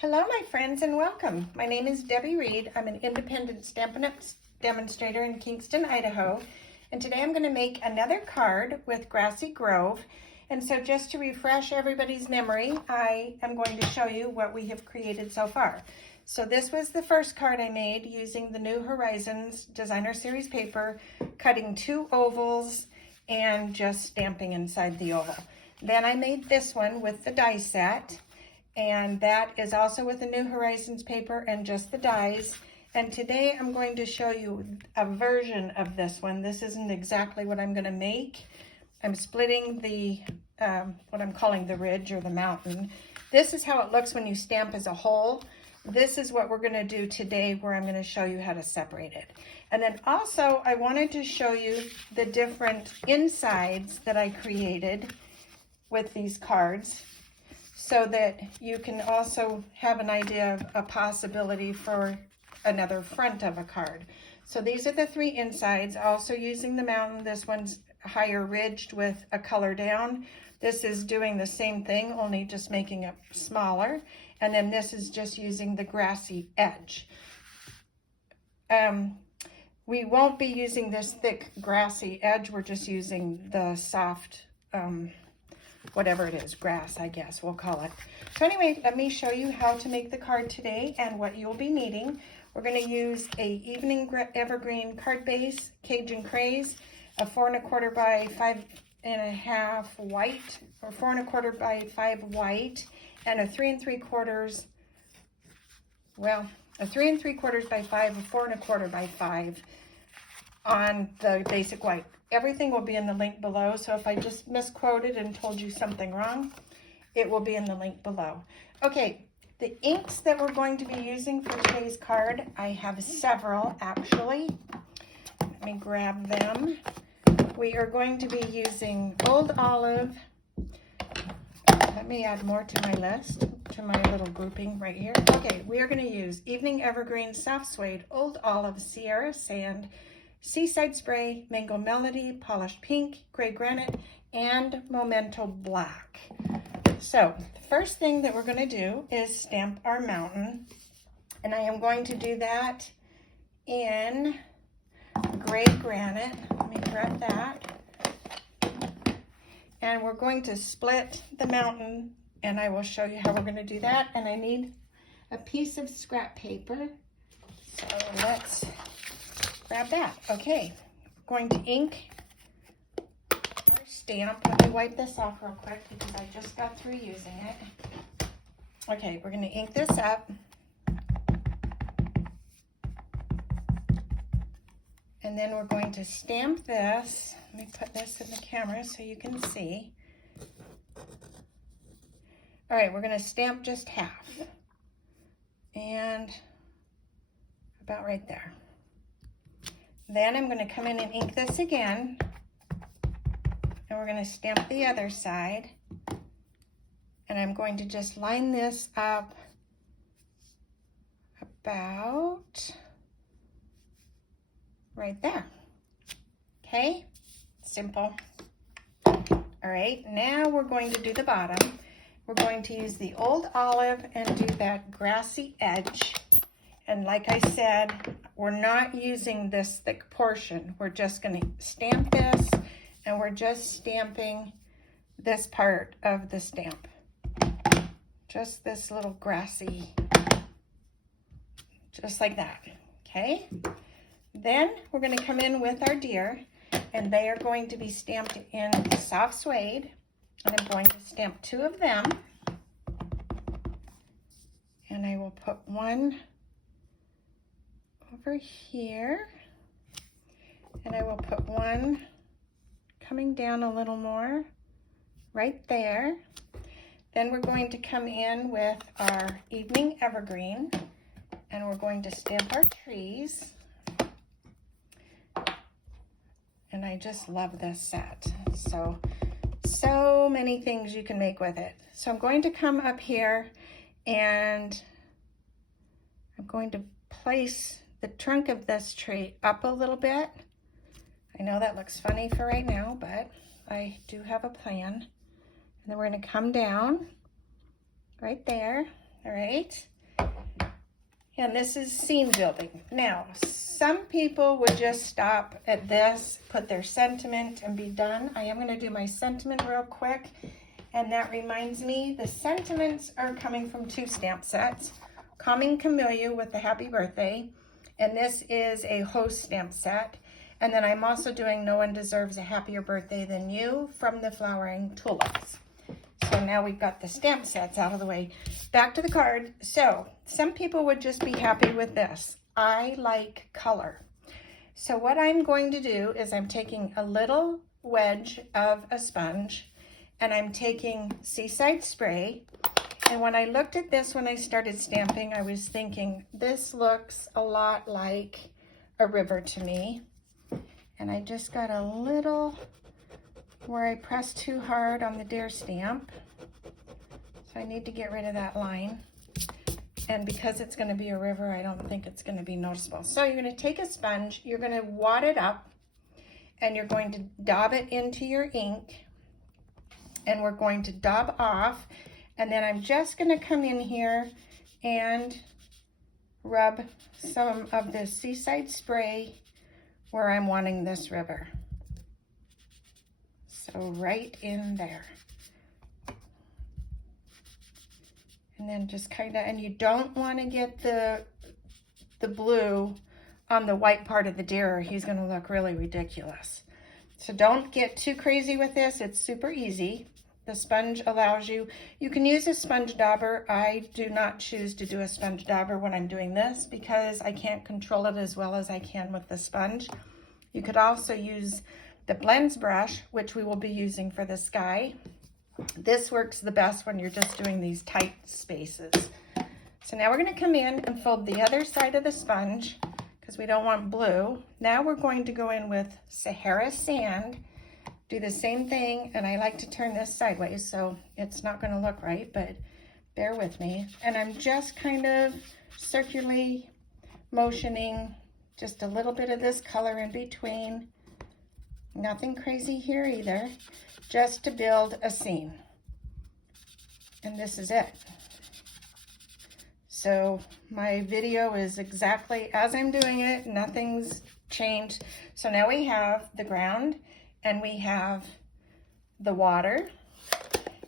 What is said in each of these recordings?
Hello, my friends, and welcome. My name is Debbie Reed. I'm an independent Stampin' Up! Demonstrator in Kingston, Idaho. And today I'm going to make another card with Grassy Grove. And so just to refresh everybody's memory, I am going to show you what we have created so far. So this was the first card I made using the New Horizons Designer Series paper, cutting 2 ovals and just stamping inside the oval. Then I made this one with the die set. And that is also with the New Horizons paper and just the dies. And today I'm going to show you a version of this one. This isn't exactly what I'm going to make. I'm splitting the, what I'm calling the ridge or the mountain. This is how it looks when you stamp as a whole. This is what we're going to do today, where I'm going to show you how to separate it. And then also I wanted to show you the different insides that I created with these cards, so that you can also have an idea of a possibility for another front of a card. So these are the 3 insides, also using the mountain. This one's higher ridged with a color down. This is doing the same thing, only just making it smaller. And then this is just using the grassy edge. We won't be using this thick grassy edge. We're just using the soft, whatever it is, grass, I guess we'll call it. So anyway, let me show you how to make the card today and what you'll be needing. We're going to use a evening evergreen card base, Cajun Craze, a 4 1/4 by 5 1/2 white, or 4 1/4 by 5 white, and a 3 3/4, well, a 3 3/4 by 5, a 4 1/4 by 5 on the basic white. Everything will be in the link below, so if I just misquoted and told you something wrong, it will be in the link below. Okay, the inks that we're going to be using for today's card, I have several actually. Let me grab them. We are going to be using Old Olive. Let me add more to my list, to my little grouping right here. Okay, we are going to use Evening Evergreen, Soft Suede, Old Olive, Sahara Sand, Seaside Spray, Mango Melody, Polished Pink, Gray Granite, and Memento Black. So the first thing that we're going to do is stamp our mountain. And I am going to do that in Gray Granite. Let me grab that. And we're going to split the mountain, and I will show you how we're going to do that. And I need a piece of scrap paper. So let's grab that. Okay, going to ink our stamp. Let me wipe this off real quick because I just got through using it. Okay, we're going to ink this up. And then we're going to stamp this. Let me put this in the camera so you can see. All right, we're going to stamp just half. And about right there. Then I'm going to come in and ink this again, and we're going to stamp the other side, and I'm going to just line this up about right there. Okay, simple. All right, now we're going to do the bottom. We're going to use the Old Olive and do that grassy edge. And like I said, we're not using this thick portion. We're just going to stamp this, and we're just stamping this part of the stamp. Just this little grassy, just like that, okay? Then we're going to come in with our deer, and they are going to be stamped in soft suede. And I'm going to stamp 2 of them. And I will put one over here, and I will put one coming down a little more right there. Then we're going to come in with our Evening Evergreen, and we're going to stamp our trees. And I just love this set. So many things you can make with it. So I'm going to come up here, and I'm going to place the trunk of this tree up a little bit. I know that looks funny for right now, but I do have a plan. And then we're going to come down right there, all right? And this is scene building. Now, some people would just stop at this, put their sentiment, and be done. I am going to do my sentiment real quick. And that reminds me, the sentiments are coming from 2 stamp sets. Calming Camila with the happy birthday. And this is a host stamp set. And then I'm also doing No One Deserves a Happier Birthday Than You from the Flowering Tulips. So now we've got the stamp sets out of the way. Back to the card. So some people would just be happy with this. I like color. So what I'm going to do is I'm taking a little wedge of a sponge and I'm taking Seaside Spray. And when I looked at this when I started stamping, I was thinking, this looks a lot like a river to me. And I just got a little where I pressed too hard on the Dare stamp. So I need to get rid of that line. And because it's going to be a river, I don't think it's going to be noticeable. So you're going to take a sponge, you're going to wad it up, and you're going to dab it into your ink. And we're going to dab off. And then I'm just going to come in here and rub some of the Seaside Spray where I'm wanting this river. So right in there. And then just kind of, and you don't want to get the blue on the white part of the deer, or he's going to look really ridiculous. So don't get too crazy with this. It's super easy. The sponge allows you, you can use a sponge dauber. I do not choose to do a sponge dauber when I'm doing this because I can't control it as well as I can with the sponge. You could also use the blends brush, which we will be using for the sky. This works the best when you're just doing these tight spaces. So now we're going to come in and fold the other side of the sponge because we don't want blue. Now we're going to go in with Sahara Sand, do the same thing, and I like to turn this sideways so it's not going to look right, but bear with me. And I'm just kind of circularly motioning just a little bit of this color in between. Nothing crazy here either, just to build a scene. And this is it. So my video is exactly as I'm doing it, nothing's changed. So now we have the ground and we have the water.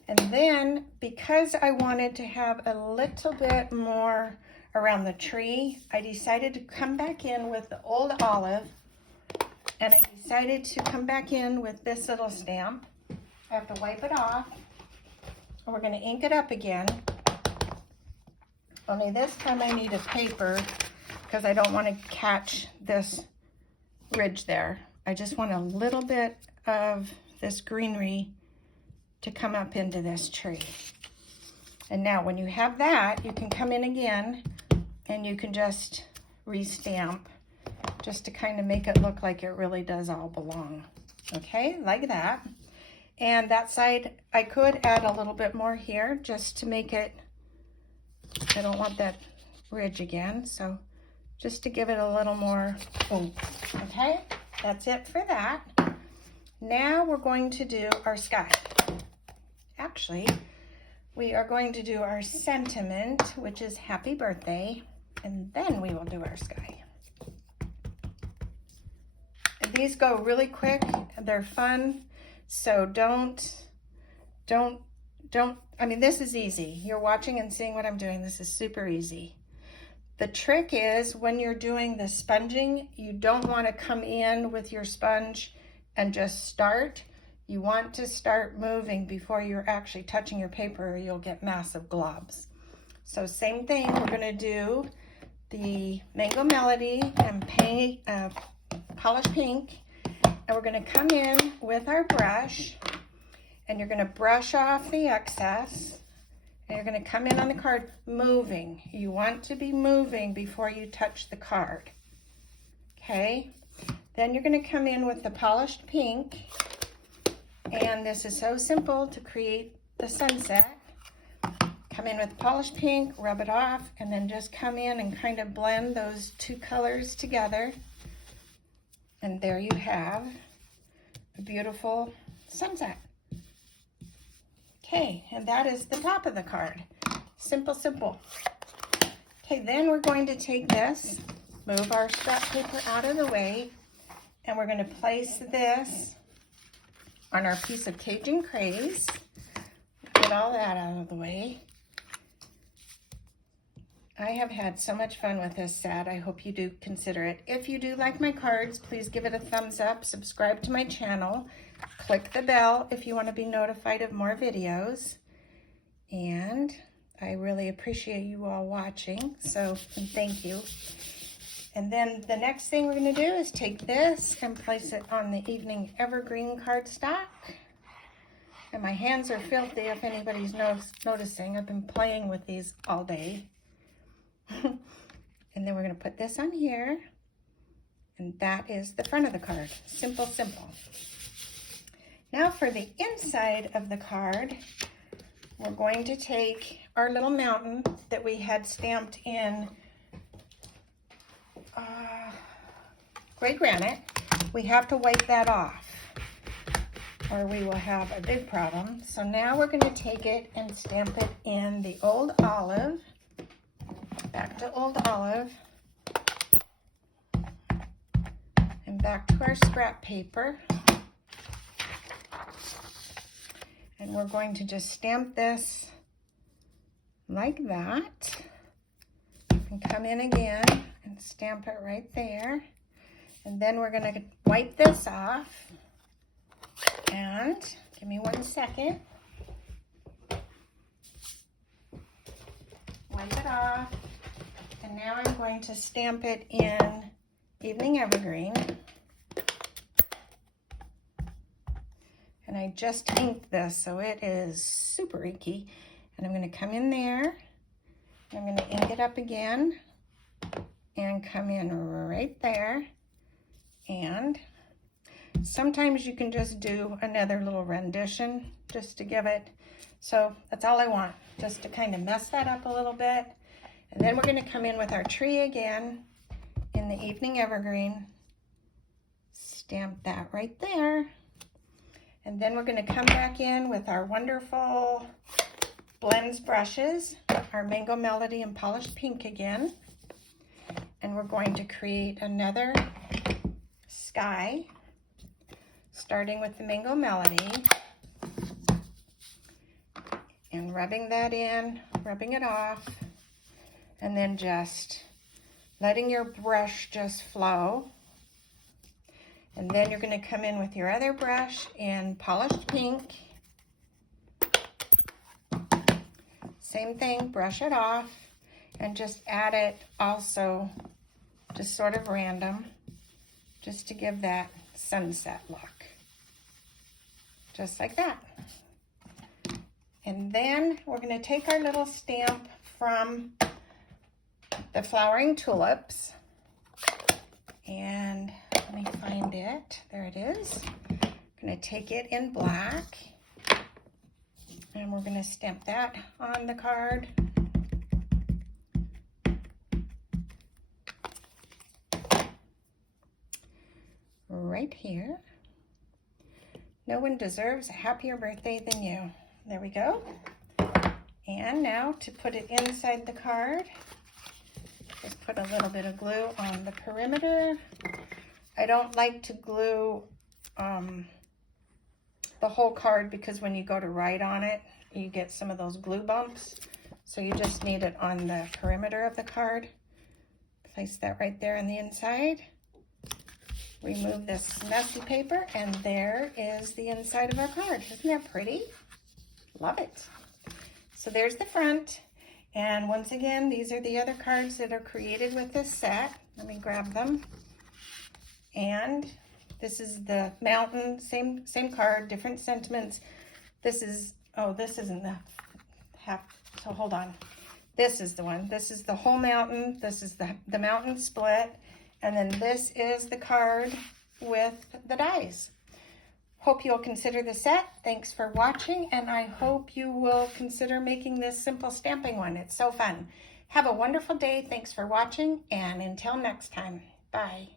And then because I wanted to have a little bit more around the tree, I decided to come back in with the old olive, and I decided to come back in with this little stamp. I have to wipe it off, and we're going to ink it up again. Only this time I need a paper because I don't want to catch this ridge there. I just want a little bit of this greenery to come up into this tree. And now when you have that, you can come in again and you can just restamp just to kind of make it look like it really does all belong. Okay, like that. And that side, I could add a little bit more here just to make it, I don't want that ridge again, so just to give it a little more oomph. Okay, that's it for that. Now we're going to do our sky. Actually, we are going to do our sentiment, which is happy birthday, and then we will do our sky. And these go really quick, they're fun, so don't, I mean, this is easy. You're watching and seeing what I'm doing. This is super easy. The trick is when you're doing the sponging, you don't want to come in with your sponge and just start. You want to start moving before you're actually touching your paper, or you'll get massive globs. So same thing, we're going to do the Mango Melody and Polish Pink, and we're going to come in with our brush, and you're going to brush off the excess, and you're going to come in on the card moving. You want to be moving before you touch the card. Okay? Then you're going to come in with the polished pink, and this is so simple to create the sunset. Come in with polished pink, rub it off, and then just come in and kind of blend those two colors together. And there you have a beautiful sunset. Okay, and that is the top of the card. Simple, simple. Okay, then we're going to take this, move our scrap paper out of the way, and we're going to place this on our piece of Cajun Craze. Get all that out of the way. I have had so much fun with this set. I hope you do consider it. If you do like my cards, please give it a thumbs up, subscribe to my channel, click the bell if you want to be notified of more videos. And I really appreciate you all watching, so thank you. And then the next thing we're going to do is take this and place it on the Evening Evergreen cardstock. And my hands are filthy if anybody's noticing. I've been playing with these all day. And then we're going to put this on here. And that is the front of the card. Simple, simple. Now for the inside of the card, we're going to take our little mountain that we had stamped in gray granite. We have to wipe that off or we will have a big problem. So now we're going to take it and stamp it in the Old Olive. Back to Old Olive. And back to our scrap paper. And we're going to just stamp this like that. And come in again and stamp it right there. And then we're going to wipe this off. And give me 1 second. Wipe it off. And now I'm going to stamp it in Evening Evergreen. And I just inked this, so it is super inky. And I'm going to come in there. I'm going to ink it up again. And come in right there. And sometimes you can just do another little rendition just to give it. So that's all I want, just to kind of mess that up a little bit. And then we're going to come in with our tree again in the Evening Evergreen. Stamp that right there. And then we're going to come back in with our wonderful blends brushes, our Mango Melody and Polished Pink again. And we're going to create another sky, starting with the Mango Melody. And rubbing that in, rubbing it off. And then just letting your brush just flow. And then you're going to come in with your other brush in Polished Pink. Same thing, brush it off and just add it also just sort of random, just to give that sunset look. Just like that. And then we're going to take our little stamp from the Flowering Tulips, and let me find it. There it is. I'm going to take it in black, and we're going to stamp that on the card. Right here. No one deserves a happier birthday than you. There we go. And now to put it inside the card, just put a little bit of glue on the perimeter. I don't like to glue the whole card because when you go to write on it, you get some of those glue bumps. So you just need it on the perimeter of the card. Place that right there on the inside. Remove this messy paper, and there is the inside of our card. Isn't that pretty? Love it. So there's the front. And once again, these are the other cards that are created with this set. Let me grab them. And this is the mountain, same card, different sentiments. This is, oh, this isn't the half, so hold on. This is the one. This is the whole mountain. This is the mountain split. And then this is the card with the dies. Hope you'll consider the set. Thanks for watching, and I hope you will consider making this simple stamping one. It's so fun. Have a wonderful day. Thanks for watching, and until next time, bye.